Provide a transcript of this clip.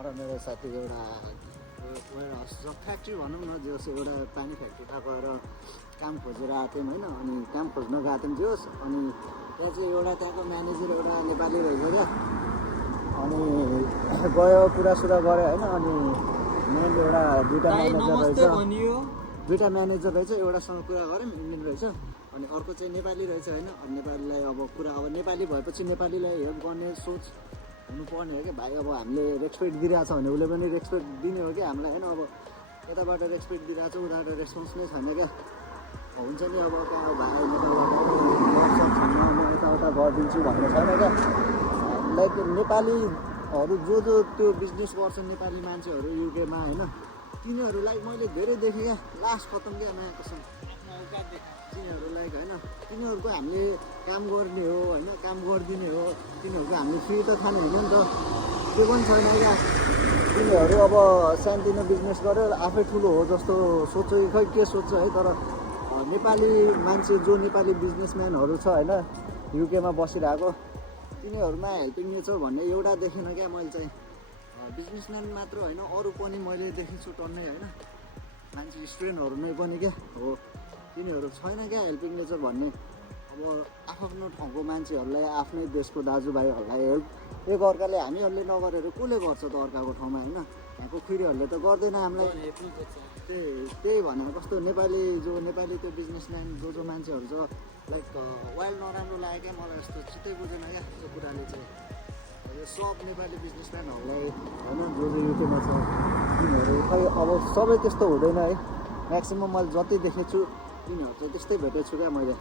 र मेरो साथी एउटा वेयरहाउस फ्याक्ट्री भनौँ न जस एउटा पानी फ्याक्ट्रीमा गएर काम खोजेर आएको थियौँ होइन। अनि काम खोज्न गएको थियौँ जोस्। अनि त्यहाँ चाहिँ एउटा त्यहाँको म्यानेजर एउटा नेपाली रहेछ क्या। अनि गयो कुरासुरा गऱ्यो होइन। अनि मेन एउटा दुईवटा म्यानेजर रहेछ एउटासँग कुरा गऱ्यौँ इन्डियन रहेछ। अनि अर्को चाहिँ नेपाली रहेछ होइन। अनि नेपालीलाई अब कुरा अब नेपाली भएपछि नेपालीलाई हेल्प गर्ने सोच हुनुपर्ने हो क्या भाइ। अब हामीले रेस्पेक्ट दिइरहेको छ भने उसले पनि रेस्पेक्ट दिने हो क्या हामीलाई होइन। अब यताबाट रेस्पेक्ट दिइरहेको छ उताबाट रेस्पोन्स नै छैन क्या। हुन्छ नि अब क्या भाइ गफसप छैन म यताउता गरिदिन्छु भन्ने छैन क्या। लाइक नेपालीहरू जो त्यो बिजनेस गर्छ नेपाली मान्छेहरू युकेमा होइन तिनीहरूलाई मैले धेरै देखेँ क्या। लास्ट खतम क्या नयाँ कसम तिनीहरूलाई होइन। तिनीहरूको हामीले काम गर्ने हो होइन काम गरिदिने हो। तिनीहरूको हामीले फ्री त खाने होइन नि त त्यो पनि छैन क्या। तिनीहरू अब सानोतिनो बिजनेस गर्यो आफै ठुलो हो जस्तो सोच्छ कि खै के सोच्छ है। तर नेपाली मान्छे जो नेपाली बिजनेसम्यानहरू छ होइन युकेमा बसिरहेको तिनीहरूमा हेल्पिङ नेचर भन्ने एउटा देखेन क्या मैले चाहिँ। बिजनेसम्यान मात्र होइन अरू पनि मैले देखेको छु टन्नै होइन मान्छे स्टुडेन्टहरू नै पनि क्या हो तिनीहरू छैन क्या हेल्पिङ नेचर भन्ने। अब आफ्नो ठाउँको मान्छेहरूलाई आफ्नै देशको दाजुभाइहरूलाई हेल्प एकअर्काले हामीहरूले नगरेर कसले गर्छ त अर्काको ठाउँमा होइन। यहाँको खुरीहरूले त गर्दैन हामीलाई। त्यही भनेर कस्तो नेपाली जो नेपाली त्यो बिजनेसम्यान जो मान्छेहरू छ लाइक वाइल्ड नराम्रो लाग्यो क्या मलाई। यस्तो चित्तै बुझेन क्या यो कुराले चाहिँ। सब नेपाली बिजनेसम्यानहरूलाई होइन जो युकेमा छ तिनीहरू खै अब सबै त्यस्तो हुँदैन है। म्याक्सिमम् मैले जति देखेको छु तिनीहरू चाहिँ त्यस्तै भेटेको छु क्या मैले।